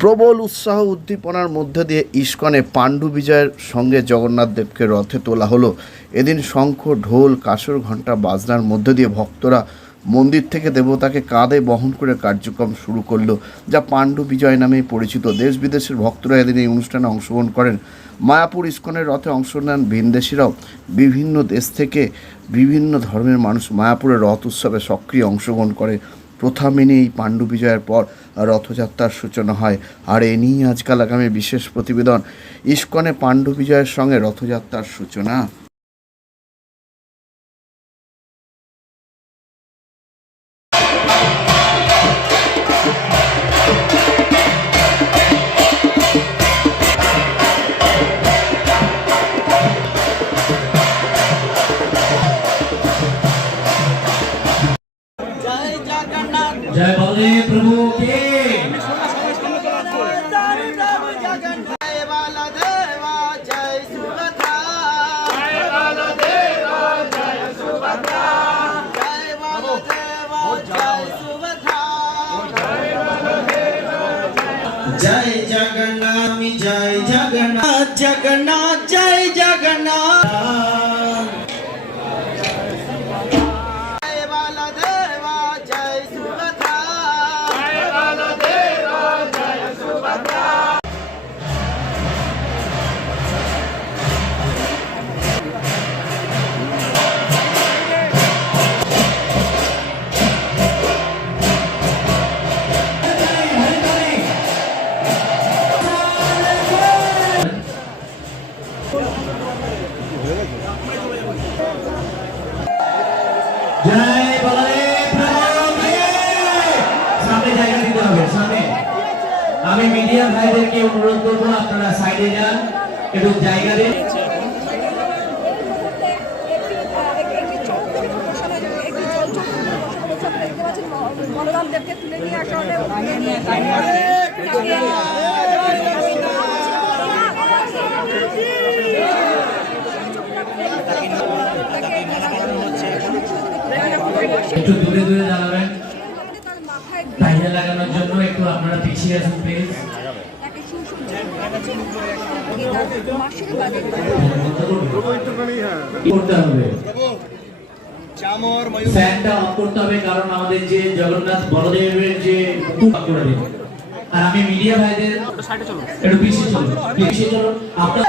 প্রবল উৎসাহ উদ্দীপনার মধ্যে দিয়ে ইস্কনে পাণ্ডু বিজয়ের সঙ্গে জগন্নাথ দেবকে রথে তোলা হলো। এদিন শঙ্খ, ঢোল, কাসর, ঘণ্টা, বাজনার মধ্যে দিয়ে ভক্তরা মন্দির থেকে দেবতাকে কাঁধে বহন করে কার্যক্রম শুরু করল, যা পাণ্ডু বিজয় নামেই পরিচিত। দেশ বিদেশের ভক্তরা এদিন এই অনুষ্ঠানে অংশগ্রহণ করেন। মায়াপুর ইস্কনের রথে অংশ নেন ভিনদেশিরাও। বিভিন্ন দেশ থেকে বিভিন্ন ধর্মের মানুষ মায়াপুরের রথ উৎসবে সক্রিয় অংশগ্রহণ করে। প্রথা মেনে এই পাণ্ডু বিজয়ের পর রথযাত্রার সূচনা হয়। আর এ নিয়েই আজকাল আগামী বিশেষ প্রতিবেদন। ইস্কনে পাণ্ডু বিজয়ের সঙ্গে রথযাত্রার সূচনা। জয় জগন্নাথ জয় জগন্নাথ জগন্নাথ জয় জয় বলে সামনে জায়গা দিতে হবে সামনে আমি মিডিয়া ভাইদেরকে অনুরোধ করব আপনারা সাইডে যান এবং জায়গা দিন বলরামদেরকে তুলে নিয়ে আসা একটু দূরে দূরে দাঁড়াবেন। টাইনে লাগানোর জন্য একটু আপনারা পিছিয়ে আসুন প্লিজ কারণ আমাদের যে জগন্নাথ বলদেবের যে আমি মিডিয়া ভাইদের একটু পিছিয়ে চলুন পিছিয়ে চলুন। আপনার